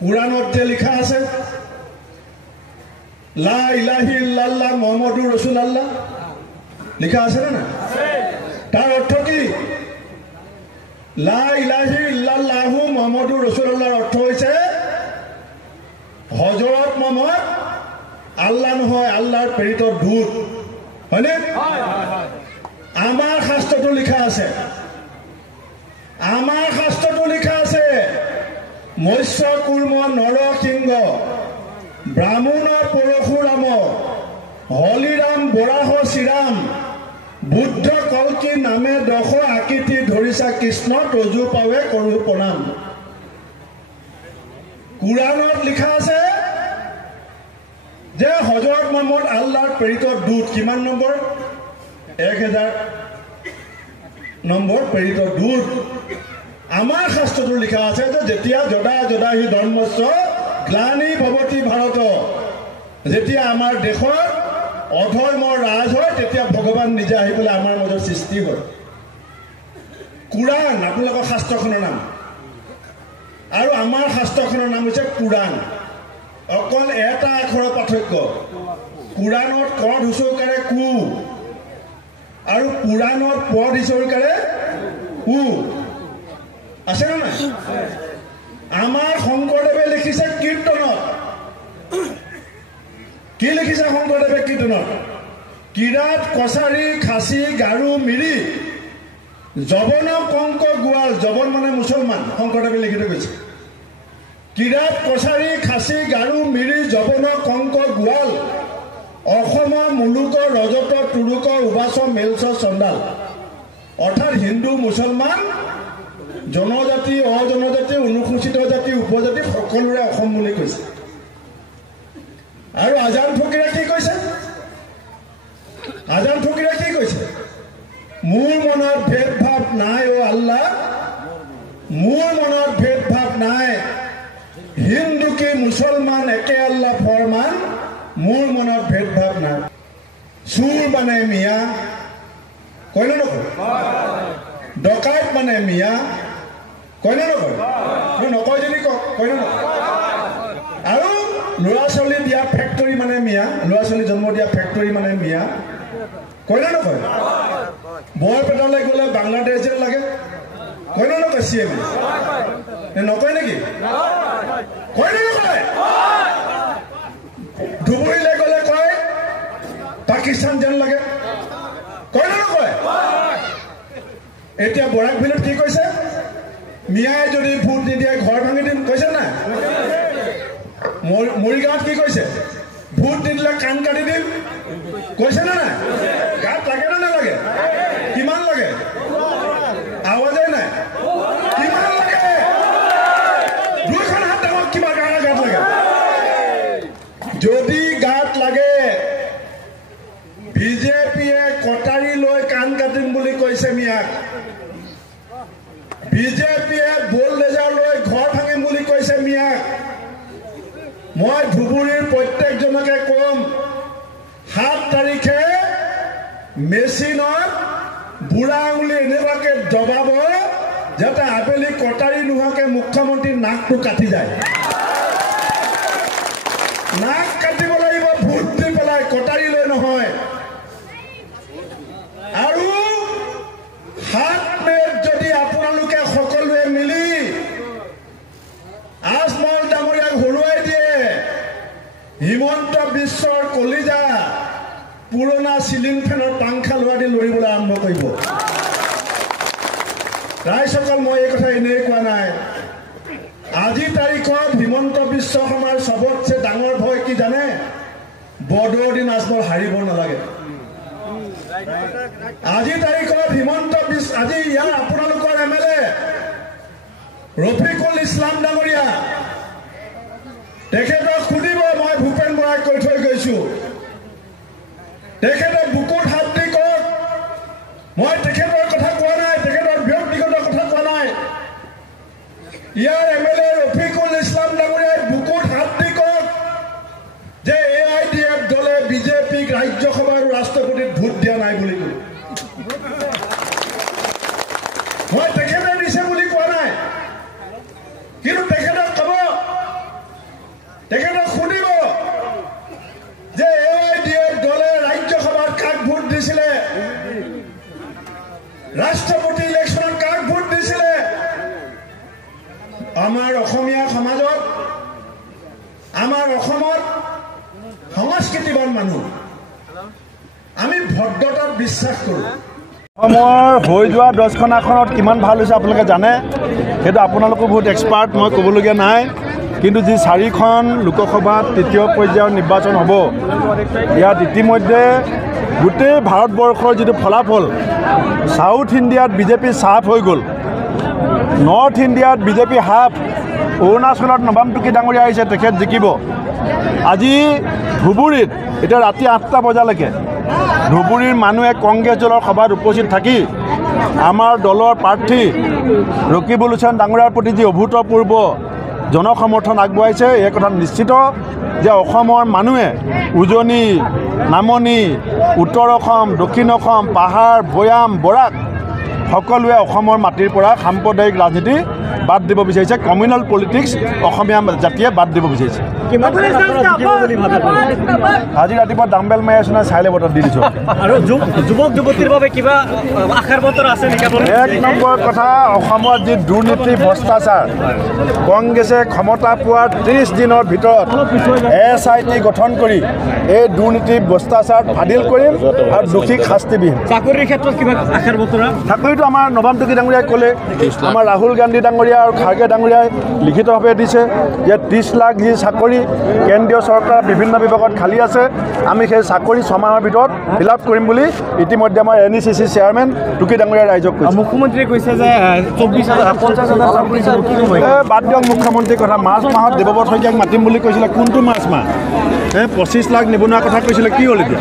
কুৰাণত যে লিখা আছে লা ইলাহা ইল্লাল্লাহ মুহাম্মাদুৰ ৰাসূলুল্লাহ লিখা আছে না তাৰ অৰ্থ কি লা ইলাহা ইল্লাল্লাহ মুহাম্মাদুৰ ৰাসূলুল্লাহৰ অৰ্থ হৈছে হযৰত মুহাম্মদ আল্লাহ নহয় আল্লাহৰ প্ৰেৰিত দূত হয়নে আমাৰ শাস্ত্ৰটো লিখা আছে মৎস্য কুৰ্ম নৰসিংহ ব্ৰাহ্মণ পৰশুৰাম হলিৰাম বৰাহ শ্ৰীৰাম বুদ্ধ কল্কি নামে দশ আকৃতি ধৰিছা কৃষ্ণ তজু পাৱে কৰো প্ৰণাম কুৰাণত লিখা আছে যে হযৰত মুহাম্মদ আল্লাহৰ প্ৰেৰিত দূত কিমান নম্বৰ 1000 নম্বৰ প্ৰেৰিত দূত আমাৰ শাস্ত্ৰটো লিখা আছে যে যেতিয়া যদা যদা হি ধৰ্মস্য গ্লানি ভৱতি ভাৰত যেতিয়া আমাৰ দেশৰ অধৰ্মৰ ৰাজ হয় তেতিয়া ভগৱান নিজে আহি পেলাই আমাৰ মাজত সৃষ্টি হয় কুৰাণ আপোনালোকৰ শাস্ত্ৰখনৰ নাম আৰু আমাৰ শাস্ত্ৰখনৰ নাম হৈছে কুৰাণ অকল এটা আখৰৰ পাৰ্থক্য কুৰাণত ক হুঁচৰকাৰে কু আৰু পুৰাণত পদ হুঁচৰকাৰে উ আছে না নাই আমাৰ শংকৰদেৱে লিখিছে কীৰ্তনত কি লিখিছে শংকৰদেৱে কীৰ্তনত কিৰাত কছাৰী খাচী গাৰু মিৰি জবন কংক গোৱাল জবন মানে মুছলমান শংকৰদেৱে লিখি থৈ গৈছে কিৰাত কছাৰী খাচী গাৰু মিৰি জবন কংক গোৱাল অসম মুলুক ৰজত তুৰুক উবাচ মেলচ চণ্ডাল অৰ্থাৎ হিন্দু মুছলমান জনজাতি অজনজাতি অনুসূচিত জাতি উপজাতি সকলোৰে অসম বুলি কৈছে আৰু আজান ফকীৰে কি কৈছে মোৰ মনত ভেদ ভাৱ নাই অ আল্লাহ মোৰ মনত ভেদ ভাৱ নাই হিন্দু কি মুছলমান একে আল্লাহ ফৰমান মোৰ মনত ভেদ ভাৱ নাই চুৰ মানে মিয়া কয় নকয় ডকাইত মানে মিয়া কয় নকয় নকয় যদি কয় নকয় আৰু ল'ৰা ছোৱালী দিয়া ফেক্টৰী মানে মিয়া ল'ৰা ছোৱালী জন্ম দিয়া ফেক্টৰী মানে মিয়া কয় নকয় বৰপেটালৈ গ'লে বাংলাদেশ যেন লাগে কয় নকয় চিএম নকয় নেকি কয় নকয় ধুবুৰীলৈ গ'লে কয় পাকিস্তান যেন লাগে কয় নকয় এতিয়া বৰাক বিলত কি কৈছে মিয়াই যদি ভোট নিদিয়ে ঘৰ ভাঙি দিম কৈছে না মৰিগাঁৱত কি কৈছে ভোট নিদিলে কাণ কাটি দিম কৈছে না নাই গাত লাগে না নালাগে কিমান লাগে আৱাজেই নাই কিমান লাগে দুইখন হাত ডাঙৰ কিবা গাত লাগে যদি গাত লাগে বিজেপিয়ে কটাৰী লৈ কাণ কাটিম বুলি কৈছে মিয়াক বিজেপিয়ে বুলডোজাৰ লৈ ঘৰ ভাঙিম বুলি কৈছে মিয়াক মই ধুবুৰীৰ প্ৰত্যেকজনকে কম 7 তাৰিখে মেচিনত বুঢ়া আঙুলি এনেকুৱাকে দবাব যাতে আবেলি কটাৰী নোহোৱাকে মুখ্যমন্ত্ৰীৰ নাকটো কাটি যায় নাক কাটিব লাগিব ভোট দি পেলাই কটাৰী লৈ নহয় আৰু 7 মে'ত যদি আপোনালোকে সকলোৱে মিলি আজমল ডাঙৰীয়াক হৰুৱাই দিয়ে হিমন্ত বিশ্বৰ কলিজা পুৰণা চিলিং ফেনৰ পাংখা লোৱা দি লৰিবলৈ আৰম্ভ কৰিব ৰাইজসকল মই এই কথা এনেই কোৱা নাই আজি তাৰিখত হিমন্ত বিশ্ব শৰ্মাৰ চবতছে ডাঙৰ ভয় কি জানে বৰ্ডৰ দিন আজমল হাৰিব নালাগে আজি তাৰিখত হিমন্ত বিশ্ব আজি ইয়াৰ আপোনালোকৰ এমএলএ ৰফিকুল ইছলাম ডাঙৰীয়া তেখেতক সুধিব মই ভূপেন বৰাই কৈ থৈ গৈছো তেখেতে বুকুত হাত দি কওক মই তেখেতৰ কথা কোৱা নাই তেখেতৰ ব্যক্তিগত কথা কোৱা নাই ইয়াৰ এমএলএ ৰফিকুল ইছলাম ডাঙৰীয়াই বুকুত হাত দি কওক যে AIDF দলে বিজেপিক ৰাজ্যসভা আৰু ৰাষ্ট্ৰপতিত ভোট দিয়া নাই বুলি মই তেখেতে দিছে বুলি কোৱা নাই কিন্তু তেখেতক ক'ব আমাৰ অসমীয়া সমাজত আমাৰ অসমত সংস্কৃতিবান মানুহ আমি ভদ্ৰতাত বিশ্বাস কৰোঁ অসমৰ হৈ যোৱা 10খন আসনত কিমান ভাল হৈছে আপোনালোকে জানে সেইটো আপোনালোকো বহুত এক্সপাৰ্ট মই ক'বলগীয়া নাই কিন্তু যি 4খন লোকসভাত তৃতীয় পৰ্যায়ৰ নিৰ্বাচন হ'ব ইয়াত ইতিমধ্যে গোটেই ভাৰতবৰ্ষৰ যিটো ফলাফল সাউথ ইণ্ডিয়াত বিজেপি সাফ হৈ গ'ল নৰ্থ ইণ্ডিয়াত বিজেপি হাফ অৰুণাচলত নবাম টুকি ডাঙৰীয়া আহিছে তেখেত জিকিব আজি ধুবুৰীত এতিয়া ৰাতি 8টা বজালৈকে ধুবুৰীৰ মানুহে কংগ্ৰেছ দলৰ সভাত উপস্থিত থাকি আমাৰ দলৰ প্ৰাৰ্থী ৰকিবুল হুছেইন ডাঙৰীয়াৰ প্ৰতি যি অভূতপূৰ্ব জনসমৰ্থন আগবঢ়াইছে এই কথা নিশ্চিত যে অসমৰ মানুহে উজনি নামনি উত্তৰ অসম দক্ষিণ অসম পাহাৰ ভৈয়াম বৰাক সকলোৱে অসমৰ মাটিৰ পৰা সাম্প্ৰদায়িক ৰাজনীতি বাদ দিব বিচাৰিছে কমিউনেল পলিটিক্স অসমীয়া জাতিয়ে বাদ দিব বিচাৰিছে আজি ৰাতিপুৱা ডাম্বেল মাৰি আছো চাই ল'ব দি দিছোঁ আৰু যুৱক যুৱতীৰ বাবে কিবা আশাৰ বতৰ আছে নেকি 1 নম্বৰ কথা অসমত যি দুৰ্নীতি ভ্ৰষ্টাচাৰ কংগ্ৰেছে ক্ষমতা পোৱাৰ 30 দিনৰ ভিতৰত SIT গঠন কৰি এই দুৰ্নীতি ভ্ৰষ্টাচাৰ ফাদিল কৰিম আৰু দোষীক শাস্তিবিহীন চাকৰিৰ ক্ষেত্ৰত কিবা আশাৰ বতৰ চাকৰিটো আমাৰ নবাম টুকি ডাঙৰীয়াই ক'লে আমাৰ ৰাহুল গান্ধী ডাঙৰীয়া আৰু খাৰ্গে ডাঙৰীয়াই লিখিতভাৱে দিছে যে 30 লাখ যি চাকৰি কেন্দ্ৰীয় চৰকাৰ বিভিন্ন বিভাগত খালী আছে আমি সেই চাকৰি 6 মাহৰ ভিতৰত ফিল আপ কৰিম বুলি ইতিমধ্যে আমাৰ NECC চেয়াৰমেন টুকি ডাঙৰীয়াই ৰাইজক কৈছে মুখ্যমন্ত্ৰীয়ে কৈছে যে 24,000 চাকৰি বাদ দিয়ক মুখ্যমন্ত্ৰীৰ কথা মাৰ্চ মাহত দেৱব্ৰত শইকীয়াক মাতিম বুলি কৈছিলে কোনটো মাৰ্চ মাহ 25 লাখ নিবনুৱা কথা কৈছিলে কি হ'ল এতিয়া